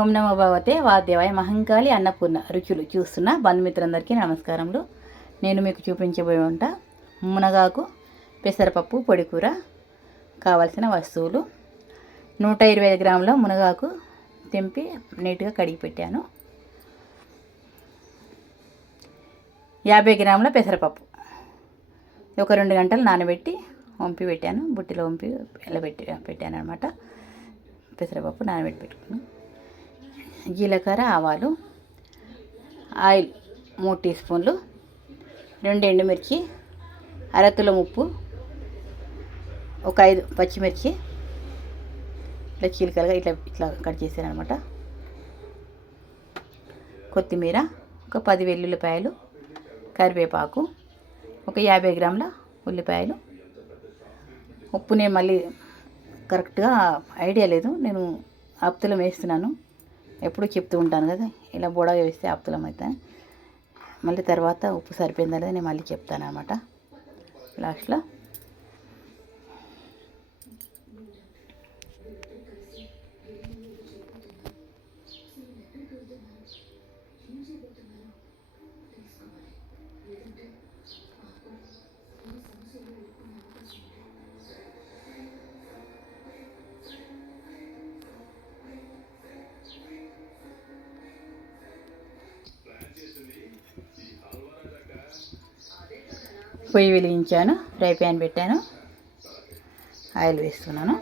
ఓం నమో భగవతే వాద్యవాయ మహంకాళి అన్నపూర్ణ రుచులు చూస్తున్న బంధుమిత్రులందరికీ నమస్కారములు. నేను మీకు చూపించబోయే వంట మునగాకు పెసరపప్పు పొడికూర. కావలసిన వస్తువులు: 125 గ్రాముల మునగాకు తెంపి నీట్గా కడిగి పెట్టాను. 50 గ్రాముల పెసరపప్పు ఒక 2 గంటలు నానబెట్టి వంపి పెట్టాను. బుట్టిలో వంపి పెట్టాను అనమాట. పెసరపప్పు నానబెట్టి పెట్టుకున్నాను. జీలకర్ర, ఆవాలు, ఆయిల్ 3 టీ స్పూన్లు, 2 ఎండుమిర్చి, అరతులం ఉప్పు, ఒక 5 పచ్చిమిర్చి ఇట్లా చీలికలుగా ఇట్లా కట్ చేశాను అనమాట. కొత్తిమీర, ఒక 10 వెల్లుల్లిపాయలు, కరివేపాకు, ఒక 50 గ్రాముల ఉల్లిపాయలు. ఉప్పు నేను మళ్ళీ కరెక్ట్గా ఐడియా లేదు, నేను ఆప్తులం వేస్తున్నాను. ఎప్పుడు చెప్తూ ఉంటాను కదా, ఇలా బోడగా వేస్తే ఆప్తులం అయితే. మళ్ళీ తర్వాత ఉప్పు సరిపోయిందా లేదా నేను మళ్ళీ చెప్తాను అన్నమాట లాస్ట్లో. పొయ్యి వెలిగించాను, ఫ్రై ప్యాన్ పెట్టాను, ఆయిల్ వేస్తున్నాను.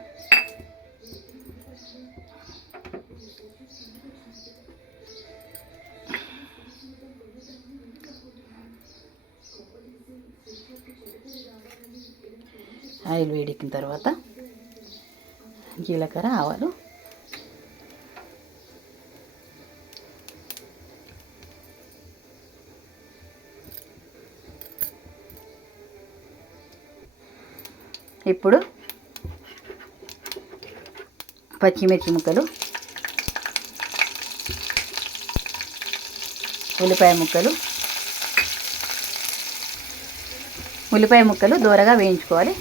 ఆయిల్ వేడెక్కిన తర్వాత జీలకర్ర, ఆవాలు, ఇప్పుడు పచ్చిమిర్చి ముక్కలు, ఉల్లిపాయ ముక్కలు దూరగా వేయించుకోవాలి.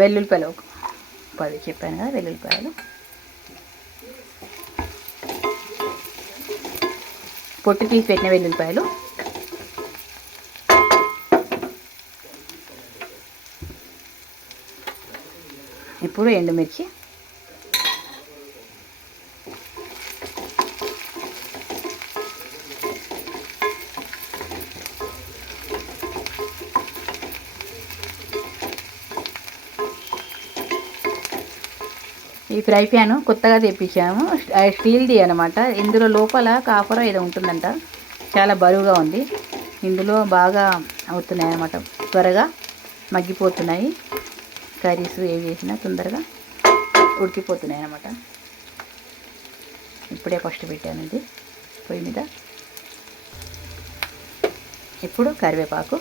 వెల్లుల్లిపాయలు ఒక 10 చెప్పాను కదా, వెల్లుల్లిపాయలు పొట్టు తీసి పెట్టిన వెల్లుల్లిపాయలు, ఇప్పుడు ఎండుమిర్చి, ఈ ఫ్రై ప్యాను కొత్తగా తెప్పించాము, స్టీల్ది అనమాట. ఇందులో లోపల కాపర్ ఏదో ఉంటుందంట, చాలా బరువుగా ఉంది. ఇందులో బాగా అవుతున్నాయి అన్నమాట, త్వరగా మగ్గిపోతున్నాయి. కర్రీస్ ఏవి చేసినా తొందరగా ఉడికిపోతున్నాయి అన్నమాట. ఇప్పుడే ఫస్ట్ పెట్టాను ఇది పొయ్యి మీద. ఇప్పుడు కరివేపాకు,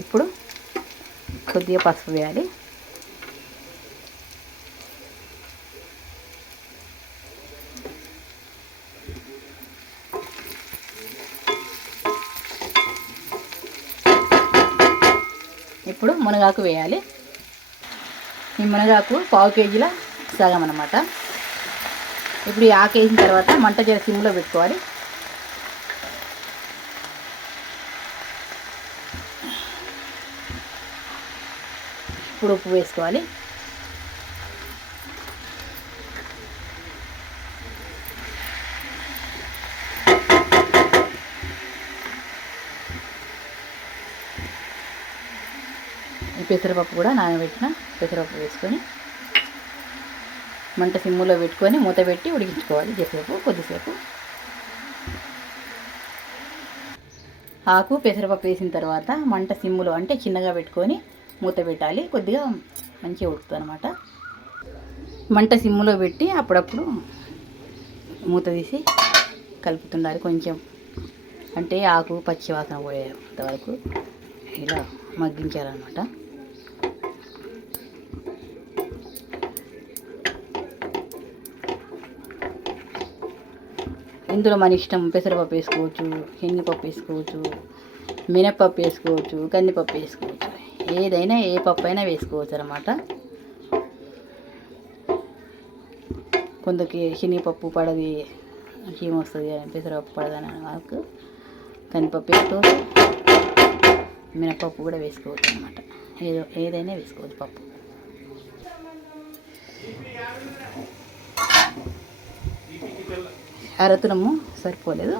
ఇప్పుడు కొద్దిగా పసుపు వేయాలి. ఇప్పుడు మునగాకు వేయాలి. ఈ మునగాకు 1/2 కేజీల సగం అన్నమాట. ఇప్పుడు ఈ ఆకు వేసిన తర్వాత మంట జర సిమ్లో పెట్టుకోవాలి. ఇప్పుడు ఉప్పు వేసుకోవాలి. ఈ పెసరపప్పు కూడా నానబెట్టిన పెసరపప్పు వేసుకొని మంట సిమ్ములో పెట్టుకొని మూత పెట్టి ఉడికించుకోవాలి కొద్దిసేపు. ఆకు పెసరపప్పు వేసిన తర్వాత మంట సిమ్ములో అంటే చిన్నగా పెట్టుకొని మూత పెట్టాలి. కొద్దిగా మంచిగా ఉడుకుతుంది అనమాట. మంట సిమ్ములో పెట్టి అప్పుడప్పుడు మూత తీసి కలుపుతుండాలి. కొంచెం అంటే ఆకు పచ్చి వాసన పోయేంత వరకు ఇలా మగ్గించాలన్నమాట. ఇందులో మన ఇష్టం, పెసరపప్పు వేసుకోవచ్చు, శనగపప్పు వేసుకోవచ్చు, మినప్పప్పు వేసుకోవచ్చు, కందిపప్పు వేసుకోవచ్చు. ఏదైనా ఏ పప్పు అయినా వేసుకోవచ్చు అన్నమాట. కొందరికి శనగపప్పు పడది, చీమ వస్తుంది అని, పెసరపప్పు పడదని వాళ్ళకు కందిపప్పు వేసుకోవచ్చు, మినప్పప్పు కూడా వేసుకోవచ్చు అన్నమాట. ఏదైనా వేసుకోవచ్చు పప్పు. అరతులము సరిపోలేదు,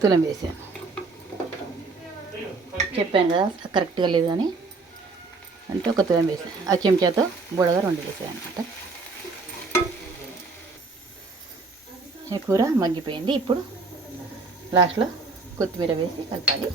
తులం వేసాను. చెప్పాను కదా కరెక్ట్గా లేదు అని, అంటే ఒక తులం వేసాను. ఆ చెంచాతో బుడగా 2 వేసాను అనమాట. ఈ కూర మగ్గిపోయింది. ఇప్పుడు లాస్ట్లో కొత్తిమీర వేసి కలపాలి.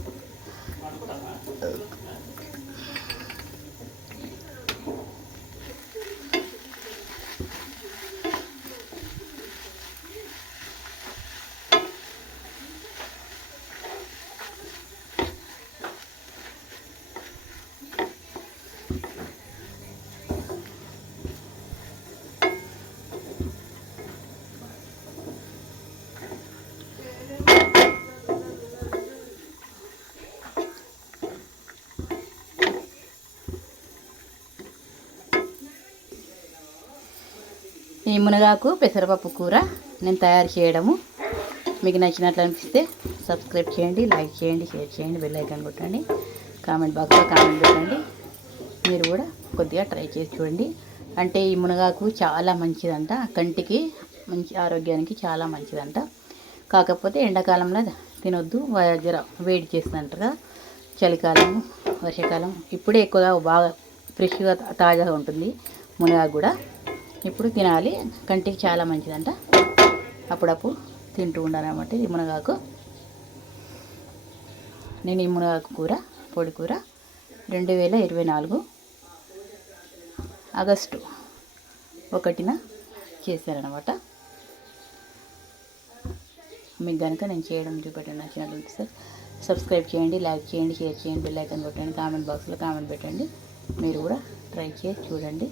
ఈ మునగాకు పెసరపప్పు కూర నేను తయారు చేయడము మీకు నచ్చినట్లు అనిపిస్తే సబ్స్క్రైబ్ చేయండి, లైక్ చేయండి, షేర్ చేయండి, బెల్ ఐకాన్ కొట్టండి, కామెంట్ బాక్స్లో కామెంట్ పెట్టండి. మీరు కూడా కొద్దిగా ట్రై చేసి చూడండి. అంటే ఈ మునగాకు చాలా మంచిదంట, కంటికి మంచి ఆరోగ్యానికి చాలా మంచిదంట. కాకపోతే ఎండాకాలంలో తినొద్దు, జర వేడి చేస్తుందంటారు. చలికాలం, వర్షాకాలం ఇప్పుడే ఎక్కువగా బాగా ఫ్రెష్గా తాజాగా ఉంటుంది మునగాకు కూడా. ఇప్పుడు తినాలి, కంటికి చాలా మంచిదంట. అప్పుడప్పుడు తింటూ ఉండాలన్నమాట ఈ మునగాకు. నేను ఈ మునగాకు కూర, పొడి కూర 2024 ఆగస్టు 1న చేశానన్నమాట. మీకు కనుక నేను చేయడం చూపెట్టండి నచ్చినట్లయితే సార్ సబ్స్క్రైబ్ చేయండి, లైక్ చేయండి, షేర్ చేయండి, బెల్ ఐకాన్ కొట్టండి, కామెంట్ బాక్స్లో కామెంట్ పెట్టండి. మీరు కూడా ట్రై చేసి చూడండి.